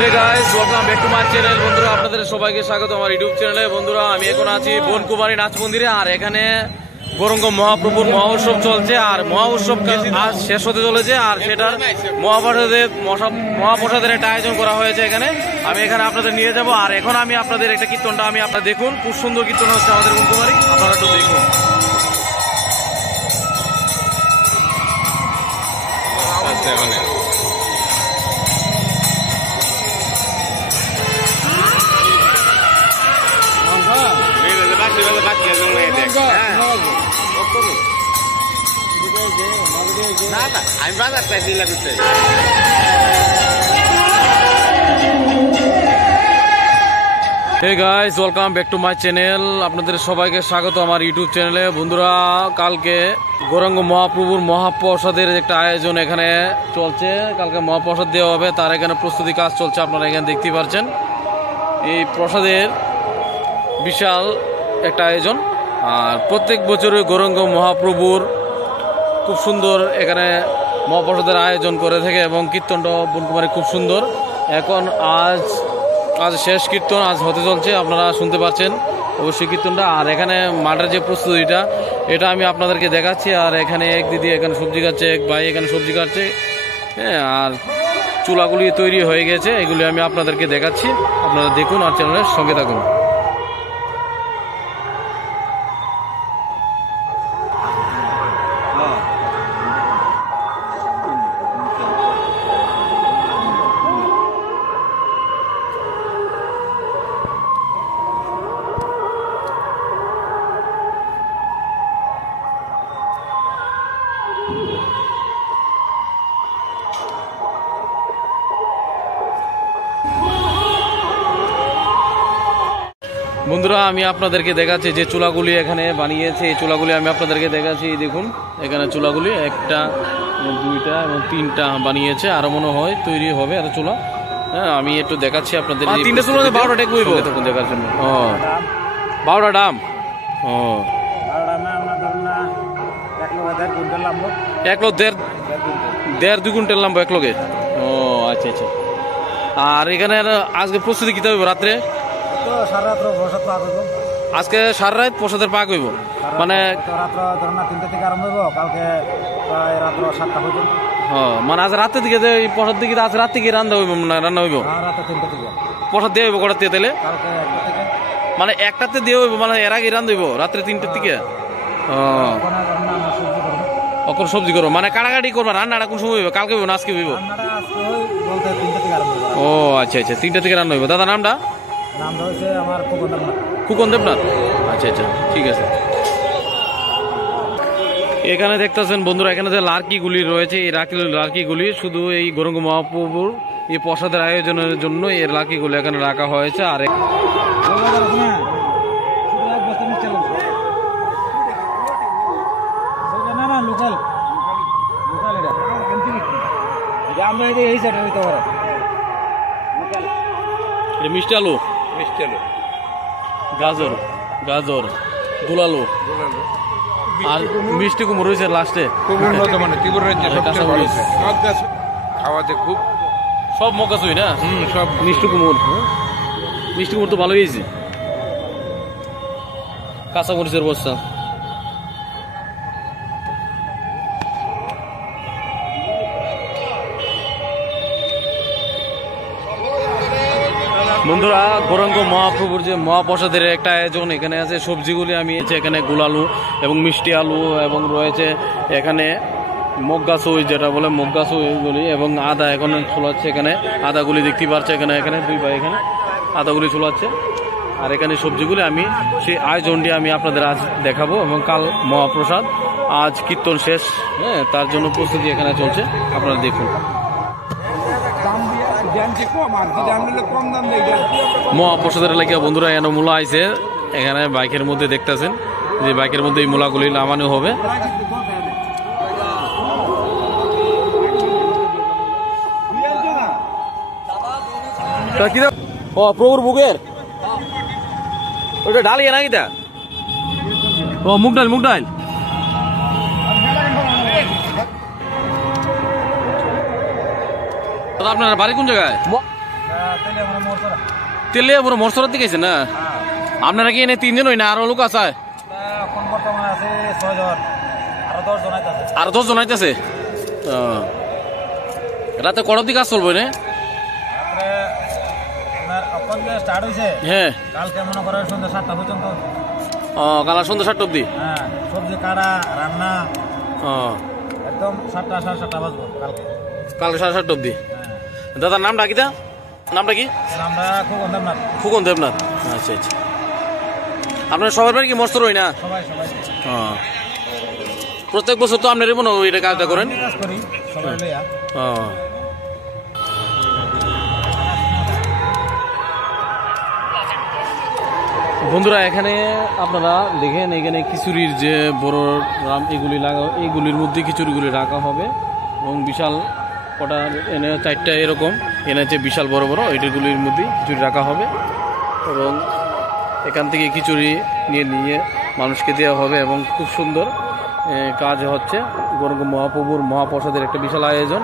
Hey guys, welcome back to my channel. বন্ধুরা, আপনাদের সবাইকে স্বাগত আমার ইউটিউব চ্যানেলে। বন্ধুরা, আমি এখন আছি বনকুমারী নাচ মন্দিরে, আর এখানে গৌরাঙ্গ মহাপ্রভুর মহা উৎসব চলছে। আর মহা উৎসব আজ শেষ হতে চলেছে, আর সেটার মহাপ্রসাদের একটা আয়োজন করা হয়েছে এখানে। আমি এখানে আপনাদের নিয়ে যাব, আর এখন আমি আপনাদের একটা কীর্তনটা আপনারা দেখুন। খুব সুন্দর কীর্তন হচ্ছে আমাদের বনকুমারী, আপনারা একটু দেখুন। আমি বাজার চাইছি লাগছে। Hey guys, welcome back to my channel. আপনাদের সবাইকে স্বাগত আমার ইউটিউব চ্যানেলে। বন্ধুরা, কালকে গৌরাঙ্গ মহাপ্রভুর মহাপ্রসাদের একটা আয়োজন এখানে চলছে। কালকে মহাপ্রসাদ দেওয়া হবে, তার এখানে প্রস্তুতি কাজ চলছে, আপনারা এখানে দেখতে পাচ্ছেন। এই প্রসাদের বিশাল একটা আয়োজন, আর প্রত্যেক বছরে গৌরাঙ্গ মহাপ্রভুর খুব সুন্দর এখানে মহাপ্রসাদের আয়োজন করে থাকে, এবং কীর্তনটা বনকুমারী খুব সুন্দর। এখন আজ শেষ কীর্তন আজ হতে চলছে, আপনারা শুনতে পাচ্ছেন অবশ্যই কীর্তনটা। আর এখানে মাঠের যে প্রস্তুতিটা, এটা আমি আপনাদেরকে দেখাচ্ছি। আর এখানে এক দিদি এখানে সবজি কাটছে, এক ভাই এখানে সবজি কাটছে, হ্যাঁ। আর চুলাগুলি তৈরি হয়ে গেছে, এগুলি আমি আপনাদেরকে দেখাচ্ছি, আপনারা দেখুন আর চ্যানেলের সঙ্গে থাকুন। বন্ধুরা, আমি আপনাদেরকে দেখাচ্ছি যে চুলাগুলি এখানে বানিয়েছে। এই চুলাগুলি আমি আপনাদেরকে দেখাচ্ছি। দেখুন, এখানে চুলাগুলি একটা, দুইটা এবং তিনটা বানিয়েছে, আরো মনে হয় তৈরি হবে আর চুলা। হ্যাঁ, আমি একটু দেখাচ্ছি আপনাদের। তিনটা চুলা 12টা টেক হইব তখন দেখার জন্য। ও 12টা দাম। ও 1 লোক 1.5-2 কুইন্টাল নামবো 1 লোকের। ও আচ্ছা আচ্ছা। আর এখানে আজকে প্রস্তুতি কিতে হইব? রাত্রে আজকে সারা রাত প্রসাদের পাক হইব, মানে তিনটা থেকে আরম্ভ হইব, কালকে প্রায় রাত্র 7টা পর্যন্ত। মানে আজ রাতের দিকে প্রসাদ দিকে আজ রাত থেকে রান্না হইব, রান্না হইব রাতে 3টা থেকে। প্রসাদ দিয়ে হইব কটার থেকে তাহলে? কালকে 1টা থেকে, মানে 1টাতে দিয়ে হইব, মানে এর আগে রান্না হইব রাত্রে 3টার থেকে। অকর সবজি করবো, মানে কাটাকাটি করবো। রান্নাটা কোন সময় হইব? কালকে হইব না আজকে হইব? ও আচ্ছা আচ্ছা, 3টা থেকে রান্না হইব। দাদা নামটা? নামটা হচ্ছে আমার ফুকন দেবনাথ। আচ্ছা আচ্ছা, ঠিক আছে। এখানে দেখতেছেন বন্ধুরা, এখানে যে লার্কিগুলি রয়েছে, এই লার্কিগুলি শুধু এই গৌরাঙ্গ মহাপ্রভুর এই প্রসাদের আয়োজনের জন্য এর লার্কিগুলি এখানে রাখা হয়েছে। আর মিষ্টি আলু, গাজর, দুলালু, আর মিষ্টি কুমড়ো রয়েছে লাস্টে। খাওয়াতে খুব সব মকাসই না, সব মিষ্টি কুমড় তো ভালো হয়েছে। কাঁচা মরিচের বস্তা। বন্ধুরা, গৌরাঙ্গ মহাপ্রভুর যে মহাপ্রসাদের একটা আয়োজন এখানে আছে। সবজিগুলি আমি এখানে গোলালু এবং মিষ্টি আলু, এবং রয়েছে এখানে মগ্গাসু, যেটা বলে মগ্গাসু এগুলি, এবং আদা এখন ছোলাচ্ছে। এখানে আদাগুলি দেখতে পাচ্ছে, এখানে দুই ভাই এখানে আদাগুলি ছোলাচ্ছে। আর এখানে সবজিগুলি আমি সেই আয়োজনটি আমি আপনাদের আজ দেখাবো। এবং কাল মহাপ্রসাদ, আজ কীর্তন শেষ, হ্যাঁ, তার জন্য প্রস্তুতি এখানে চলছে, আপনারা দেখুন। মহাপ্রসাদের এলাকা বন্ধুরা, এখানে মূলা আইছে। এখানে বাইকের মধ্যে দেখতেছেন যে বাইকের মধ্যে এই মূলাগুলি নামানো হবে। ও প্রভুর বুকের ওটা ডালিয়ে নাকি তা? ও মুগ ডাল, মুগ ডাল। আপনার বাড়ি কোন জায়গায়? তেলে আমরা মোর করা তেলে পুরো মরসরার দিকে না আপনারা কি এনে 3 জন হই না আরো লোক আছে এখন বর্তমানে আছে 6 জন আরো 10 জন আছে আর 10 জন আইতাছে রাতে কটার দিকে কাজ চলবে না তারপরে আপনার এখন যে স্টার্ট হয়েছে হ্যাঁ কালকে মনে করেন সন্ধ্যা 7টা পর্যন্ত কালা সন্ধ্যা 7টা অব্দি হ্যাঁ সবজি কাটা রান্না ও একদম 7টা 7:30 বাজবো কালকে কালকে 7:30 অব্দি হ্যাঁ দাদার নামটা কি নামটা কি আমরা খুব অন্ধকার ফুকন দেবনাথ আচ্ছা আচ্ছা আপনার সবার বাড়ি কি মস্তর হই না সবাই সবাই প্রত্যেক বছর তো আপনার মনে হয় এটা কাজটা করেন কাজ করি সবাই লইয়া বন্ধুরা এখানে আপনারা দেখেন এখানে খিচুড়ির যে বড় রাম এগুলি এইগুলির মধ্যে খিচুড়িগুলি রাখা হবে এবং বিশাল কটা এনে 4টা এরকম এনে হচ্ছে বিশাল বড় বড় এইগুলির মধ্যে খিচুড়ি রাখা হবে এবং এখান থেকে খিচুড়ি নিয়ে মানুষকে দেওয়া হবে এবং খুব সুন্দর কাজ হচ্ছে গৌরাঙ্গ মহাপ্রভুর মহাপ্রসাদের একটা বিশাল আয়োজন।